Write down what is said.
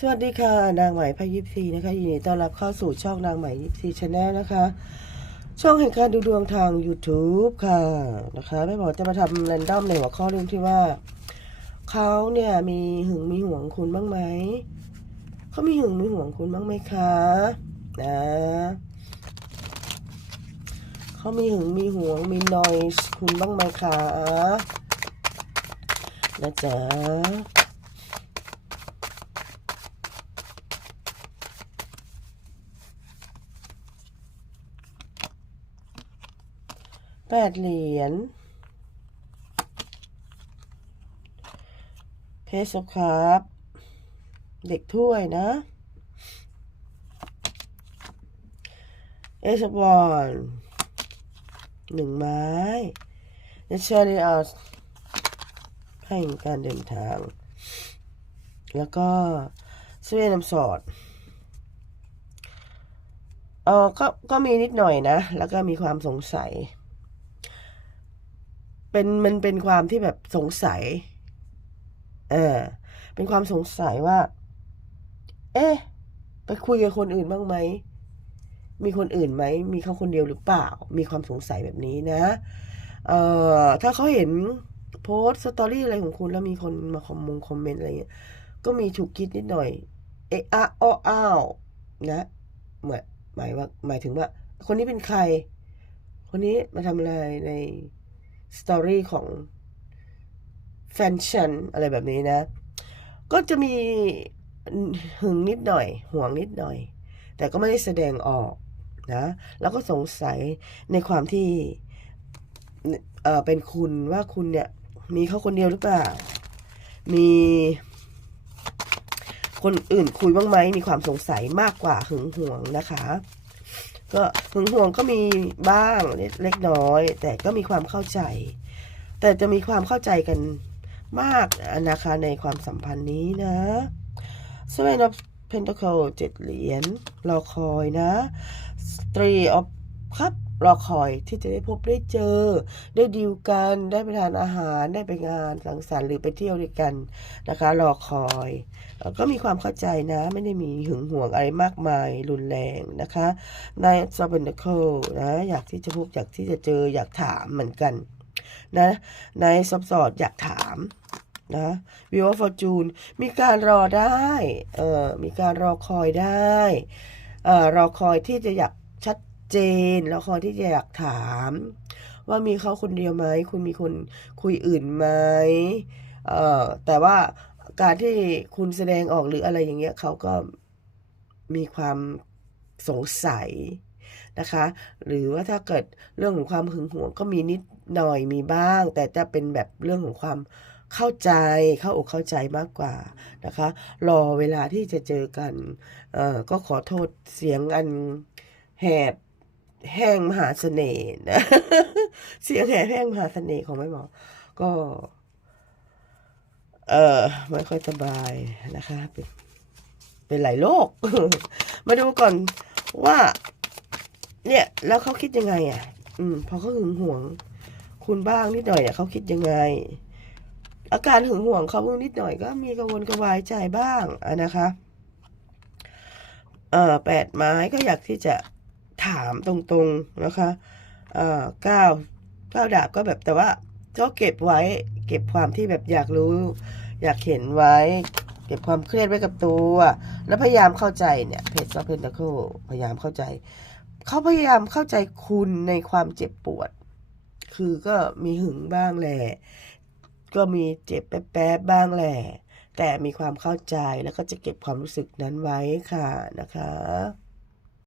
สวัสดีค่ะ นางไหมพายิปซีนะคะยินดีต้อนรับเข้าสู่ช่องนางไหมยิปซีชาแนลนะคะ ช่องแห่งการดูดวงทาง YouTube ค่ะนะคะแม่หมอจะมาทำแรนดอมในหัวข้อเรื่องที่ว่า เขาเนี่ยมีหึงมีห่วงคุณบ้างไหมเขามีหึงมีห่วงคุณบ้างไหมคะนะเขามีหึงมีห่วงมีนอยคุณบ้างไหมคะนะจ๊ะ แปดเหรียญเพชรครับ เด็กถ้วยนะเอชบอลหนึ่งไม้เนเชอรี่เอาให้การเดินทาง แล้วก็สเวนน้ำสอดเออก็ก็มีนิดหน่อยนะ แล้วก็มีความสงสัย เป็นมันเป็นความที่แบบสงสัย เออ เป็นความสงสัยว่า เอ๊ะ ไปคุยกับคนอื่นบ้างไหม มีคนอื่นไหม มีเขาคนเดียวหรือเปล่า มีความสงสัยแบบนี้นะ เอ่อ ถ้าเขาเห็นโพสต์สตอรี่อะไรของคุณ แล้วมีคนมาคอมมงคอมเมนต์อะไรเงี้ย ก็มีถูกคิดนิดหน่อย เอะอะอ้ออ้าวนะหมายหมายว่าหมายถึงว่า คนนี้เป็นใคร คนนี้มาทำอะไรใน สตอรี่ของแฟนฉันอะไรแบบนี้นะ ก็จะมีหึงนิดหน่อย ห่วงนิดหน่อย แต่ก็ไม่ได้แสดงออกนะ แล้วก็สงสัยในความที่เออเป็นคุณว่าคุณเนี่ย มีเขาคนเดียวหรือเปล่า มีคนอื่นคุยบ้างไหมมีความสงสัยมากกว่าหึงห่วงนะคะ ก็หึงห่วงก็มีบ้างเล็กน้อย แต่ก็มีความเข้าใจ แต่จะมีความเข้าใจกันมากนะคะในความสัมพันธ์นี้นะ Seven of Pentacle เจ็ดเหรียญรอคอยนะ Three of ค รอคอยที่จะได้พบได้เจอ ได้ดีลกันได้ไปทานอาหารได้ไปงานสังสรรค์หรือไปเที่ยวด้วยกันนะคะ รอคอย ก็มีความเข้าใจนะ ไม่ได้มีหึงหวงอะไรมากมายรุนแรงนะคะในซอ p เ n นเคิลนะอยากที่จะพบอยากที่จะเจออยากถามเหมือนกันนะในซับสอดอยากถามนะวิวฟอร์จูนมีการรอได้เอ่อมีการรอคอยได้เอ่อรอคอยที่จะอยากชัด เจนรอคอที่อยากถาม ว่ามีเขาคนเดียวไหมคุณมีคนคุยอื่นไหมเอ่อแต่ว่าการที่คุณแสดงออกหรืออะไรอย่างเงี้ยเขาก็มีความสงสัยนะคะ หรือว่าถ้าเกิดเรื่องของความหึงหวงก็มีนิดหน่อยมีบ้าง แต่จะเป็นแบบเรื่องของความเข้าใจเข้าอกเข้าใจมากกว่านะคะ รอเวลาที่จะเจอกันเอ่อก็ขอโทษเสียงอันแหบ แห้งมหาเสน่ห์นะเสียงแหบแห้งมหาเสน่ห์ของแม่หมอ ก็ เออไม่ค่อยสบายนะคะ เป็นเป็นหลายโรคมาดูก่อนว่า เนี่ย แล้วเขาคิดยังไง อะ อืมพอเขาหึงหวง คุณบ้างนิดหน่อยเนี่ยเขาคิดยังไง อาการหึงหวงเขาเพิ่งนิดหน่อยก็มีกังวลกระวายใจบ้างอะนะคะเอ่อแปดไม้ก็อยากที่จะ ถามตรงๆนะคะเอ่อเก้าเก้าดาบก็แบบแต่ว่าก็เก็บไว้เก็บความที่แบบอยากรู้ อยากเห็นไว้ เก็บความเครียดไว้กับตัว แล้วพยายามเข้าใจเนี่ยเพจซอเพนตะโคพยายามเข้าใจ เขาพยายามเข้าใจคุณในความเจ็บปวด คือก็มีหึงบ้างแหละ ก็มีเจ็บแป๊บๆบ้างแหละ แต่มีความเข้าใจแล้วก็จะเก็บความรู้สึกนั้นไว้ค่ะนะคะ